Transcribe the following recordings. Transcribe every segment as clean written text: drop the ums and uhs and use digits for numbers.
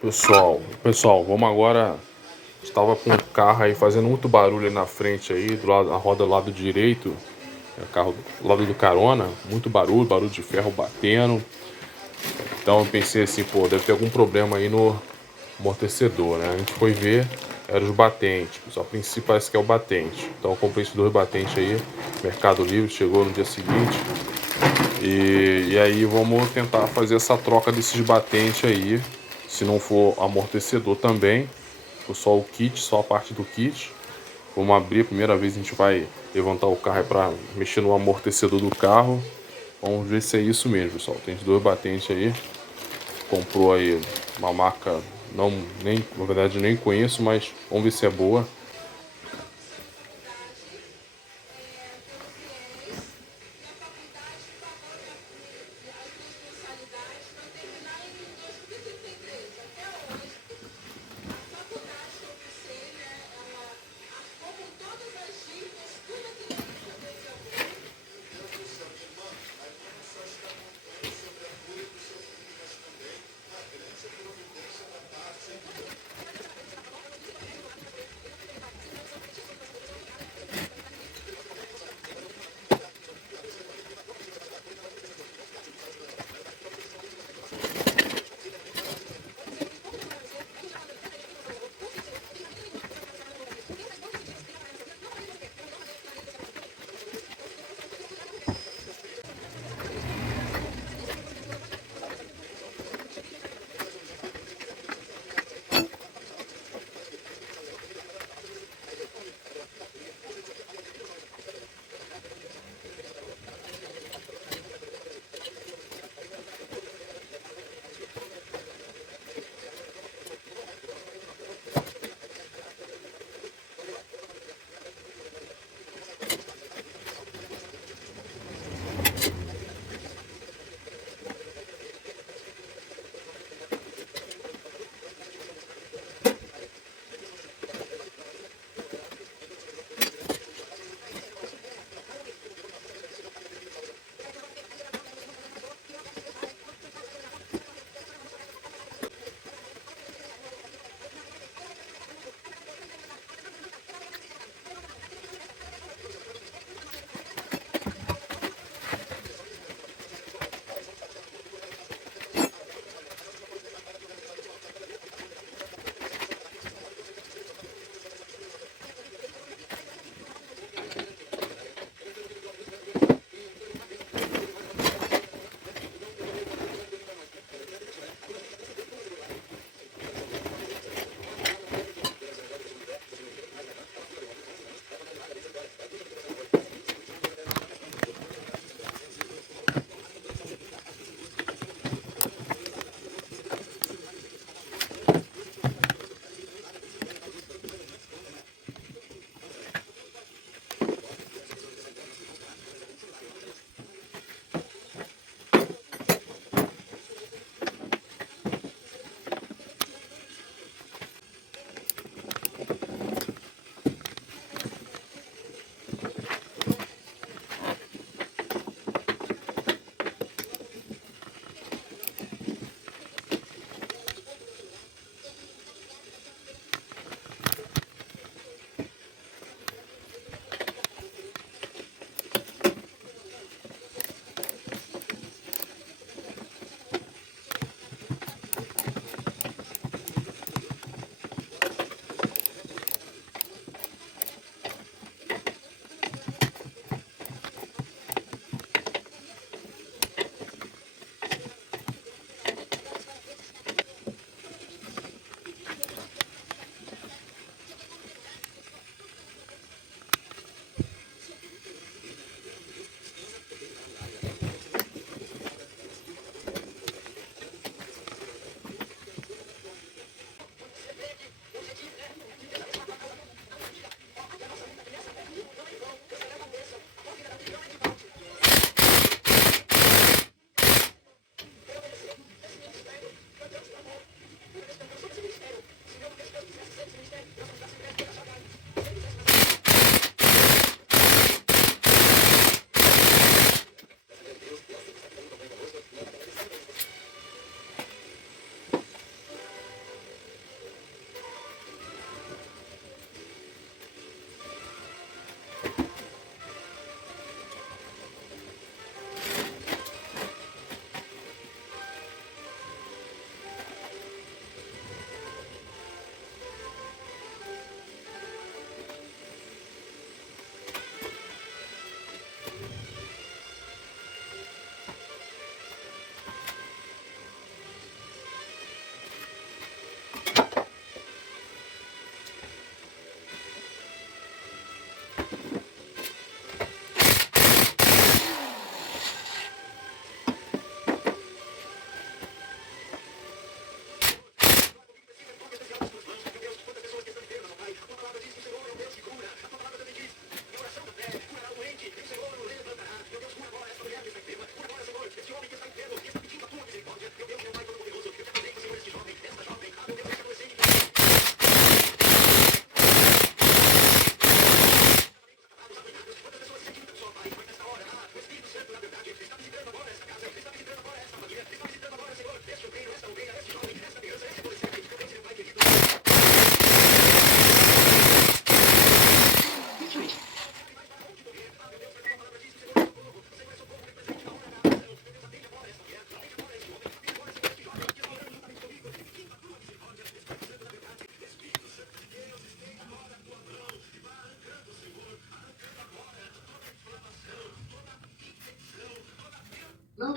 Pessoal, vamos agora. Estava com o carro aí fazendo muito barulho aí na frente aí, do lado, a roda do lado direito, o carro do lado do carona, muito barulho, barulho de ferro batendo. Então eu pensei assim, pô, deve ter algum problema aí no amortecedor, né? A gente foi ver, era os batentes. Só a princípio parece que é o batente. Então eu comprei esses dois batentes aí, Mercado Livre, chegou no dia seguinte. E aí vamos tentar fazer essa troca desses batentes aí. Se não for amortecedor também, for só o kit, só a parte do kit. Vamos abrir, a primeira vez a gente vai levantar o carro para mexer no amortecedor do carro. Vamos ver se é isso mesmo, pessoal. Tem dois batentes aí. Comprou aí uma marca, não, nem, na verdade nem conheço, mas vamos ver se é boa.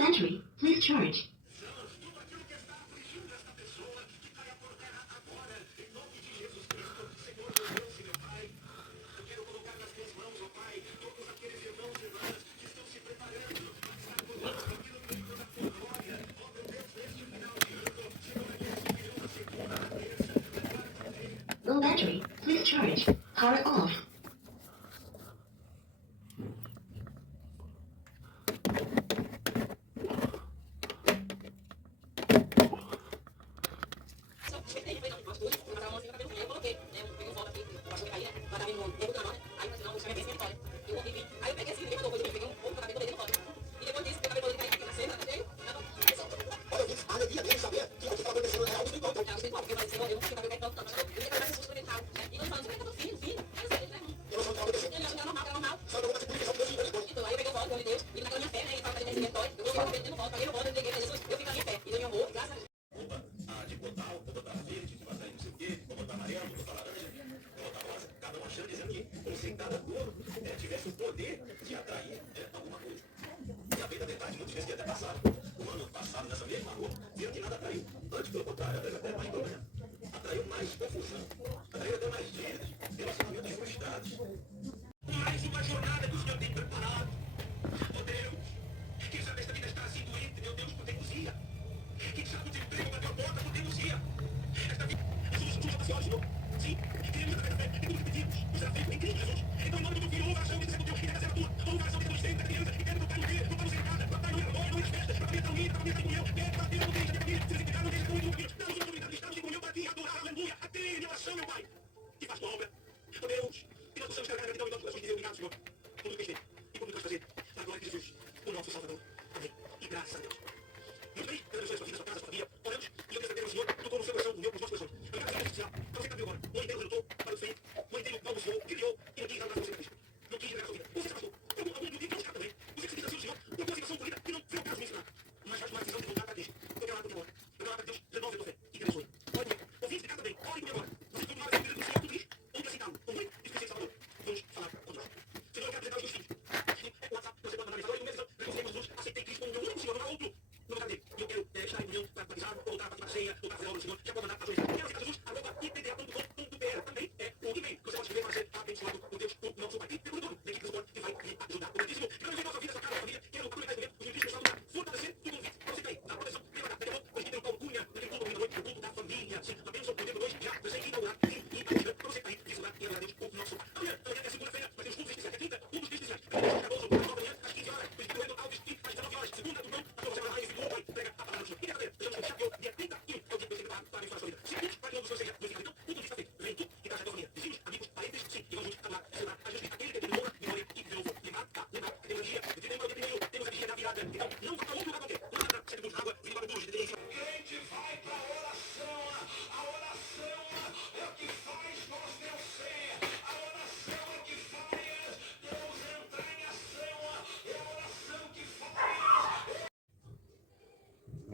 battery, please charge. Low battery, please charge. Power off.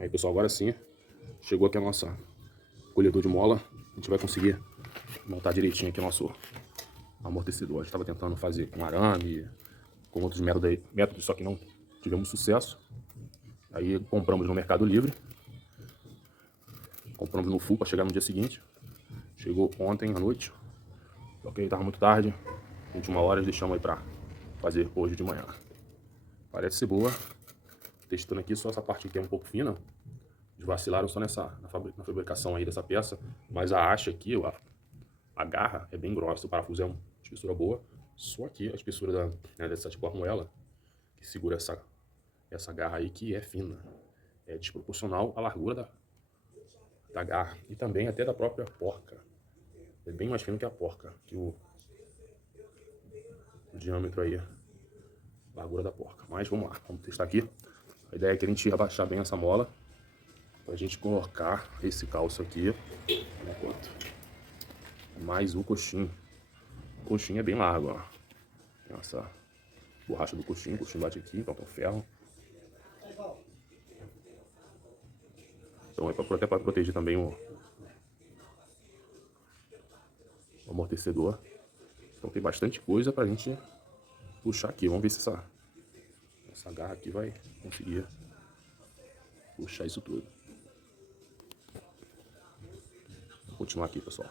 Aí, pessoal, agora sim, chegou aqui a nossa colhedor de mola. A gente vai conseguir montar direitinho aqui o nosso amortecedor. A gente estava tentando fazer com arame, com outros métodos, só que não tivemos sucesso. Aí compramos no Mercado Livre. Compramos no full para chegar no dia seguinte. Chegou ontem à noite. Ok, estava muito tarde. 21 horas, deixamos aí para fazer hoje de manhã. Parece ser boa. Testando aqui, só essa parte aqui é um pouco fina. Eles vacilaram só na fabricação aí dessa peça. Mas a haste aqui, a garra é bem grossa. O parafuso é uma espessura boa. Só aqui a espessura dessa tipo armoela, que segura essa garra aí, que é fina. É desproporcional à largura da garra. E também até da própria porca. É bem mais fino que a porca. Que o diâmetro aí, a largura da porca. Mas vamos lá, vamos testar aqui. A ideia é que a gente abaixar bem essa mola pra gente colocar esse calço aqui enquanto mais o coxinho. O coxinho é bem largo, ó. Tem essa borracha do coxinho, o coxinho bate aqui, então tem o ferro. Então é até para proteger também o amortecedor. Então tem bastante coisa pra gente puxar aqui. Vamos ver se essa garra aqui vai conseguir Puxar isso tudo. Vou continuar aqui, pessoal.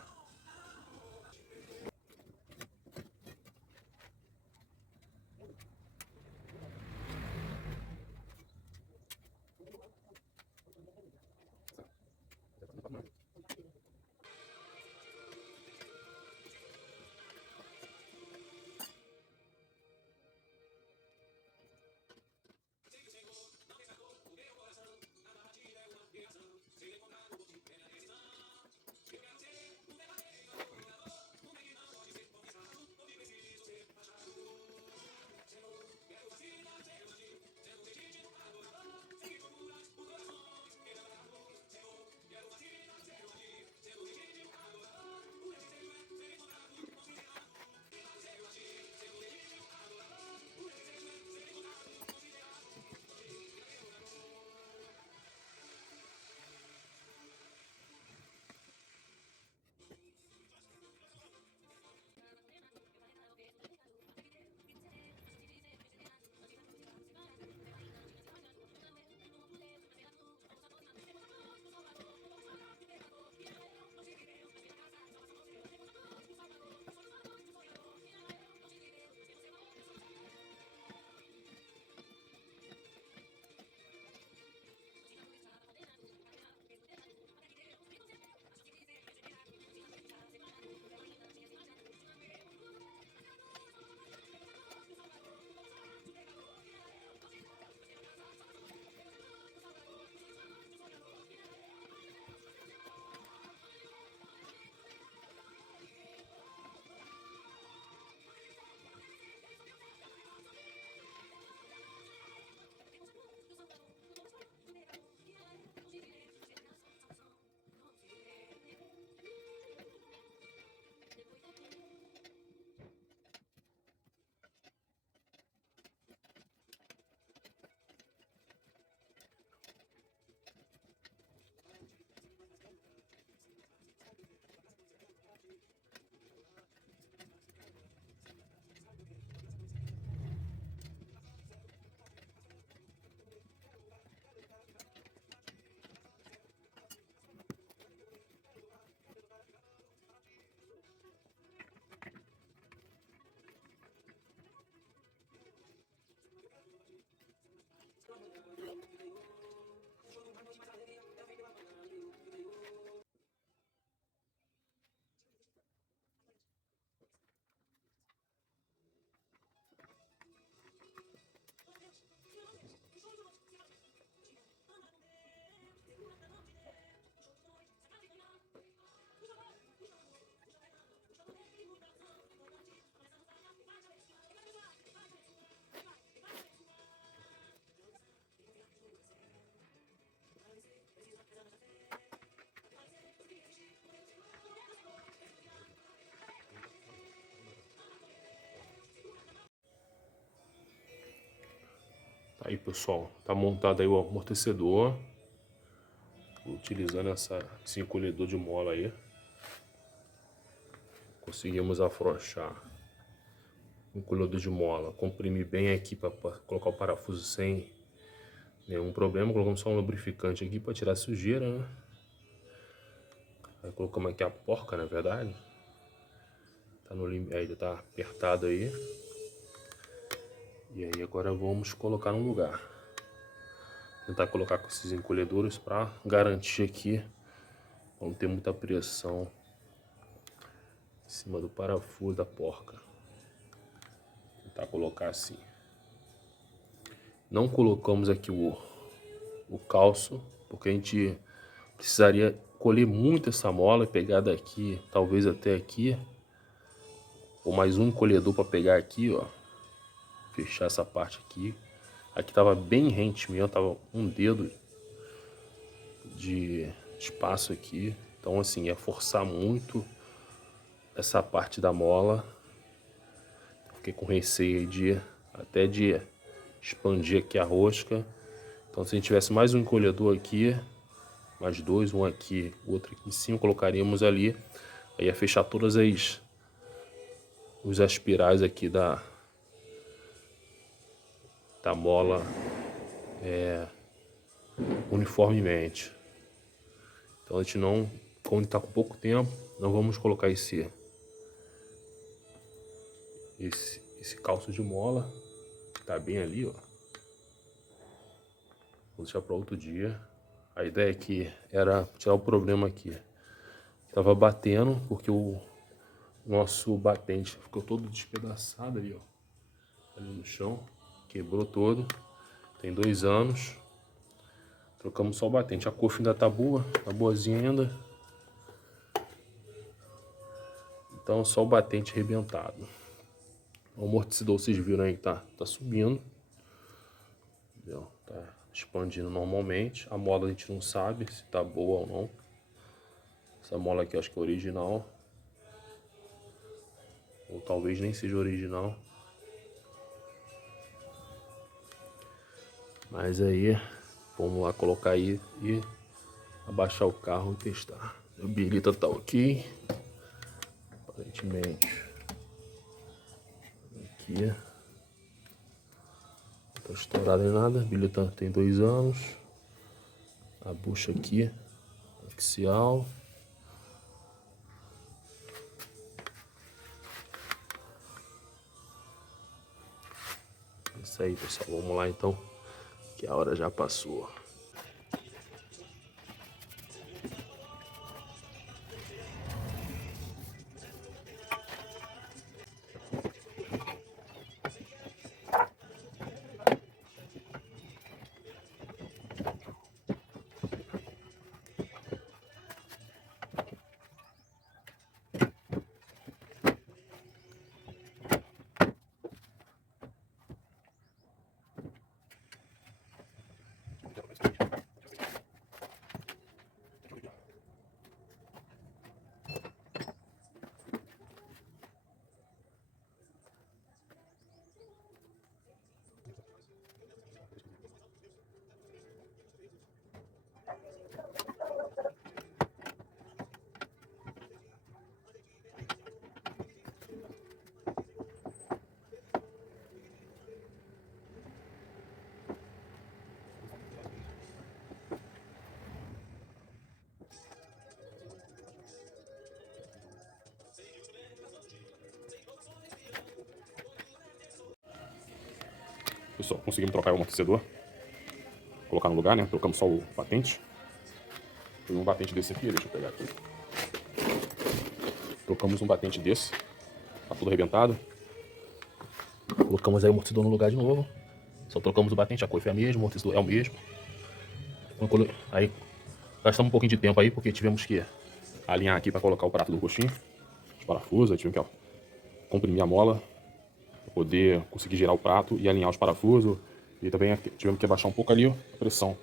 Aí, pessoal, tá montado aí o amortecedor, utilizando esse encolhedor de mola aí. Conseguimos afrouxar o encolhedor de mola, comprimir bem aqui para colocar o parafuso sem nenhum problema. Colocamos só um lubrificante aqui para tirar a sujeira, né? Aí colocamos aqui a porca, na verdade. Tá no limite, ainda tá apertado aí. E aí agora vamos colocar no lugar. Tentar colocar com esses encolhedores para garantir aqui não ter muita pressão em cima do parafuso da porca. Tentar colocar assim. Não colocamos aqui o calço, porque a gente precisaria colher muito essa mola e pegar daqui, talvez até aqui. Ou mais um encolhedor para pegar aqui, ó. Fechar essa parte aqui. Aqui tava bem rente mesmo, tava um dedo de espaço aqui. Então assim, ia forçar muito essa parte da mola. Fiquei com receio até de expandir aqui a rosca. Então se a gente tivesse mais um encolhedor aqui, mais dois, um aqui, outro aqui em cima, colocaríamos ali. Aí ia fechar todas os aspirais aqui da mola uniformemente. Então a gente não, quando está com pouco tempo, não vamos colocar esse calço de mola, que tá bem ali, ó. Vou deixar para outro dia. A ideia aqui era tirar o problema aqui. Tava batendo porque o nosso batente ficou todo despedaçado ali, ó. Ali no chão, quebrou todo. Tem 2 anos. Trocamos só o batente. A coxa ainda tá boa, tá boazinha ainda. Então só o batente arrebentado. O amortecedor, vocês viram aí que tá subindo. Entendeu? Tá expandindo normalmente. A mola a gente não sabe se tá boa ou não. Essa mola aqui eu acho que é original. Ou talvez nem seja original. Mas aí, vamos lá colocar aí e abaixar o carro e testar. A birita tá ok. Aparentemente. Aqui. Não tá estourado em nada. A birita tem 2 anos. A bucha aqui. Axial. Isso aí, pessoal. Vamos lá então, que a hora já passou. Pessoal, conseguimos trocar o amortecedor. Colocar no lugar, né? Trocamos só o batente. Foi um batente desse aqui, deixa eu pegar aqui. Trocamos um batente desse. Tá tudo arrebentado. Colocamos aí o amortecedor no lugar de novo. Só trocamos o batente, a coifa é a mesma, o amortecedor é o mesmo. Aí gastamos um pouquinho de tempo aí, porque tivemos que alinhar aqui para colocar o prato do coxinho. Os parafusos, aí tivemos que comprimir a mola para poder conseguir girar o prato e alinhar os parafusos. E também tivemos que abaixar um pouco ali, ó, a pressão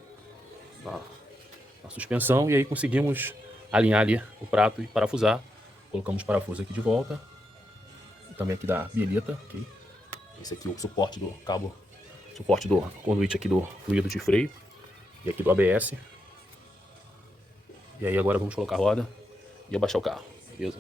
da suspensão. E aí conseguimos alinhar ali o prato e parafusar. Colocamos os parafusos aqui de volta. E também aqui da bielita, ok? Esse aqui é o suporte do cabo, suporte do conduíte aqui do fluido de freio. E aqui do ABS. E aí agora vamos colocar a roda e abaixar o carro, beleza?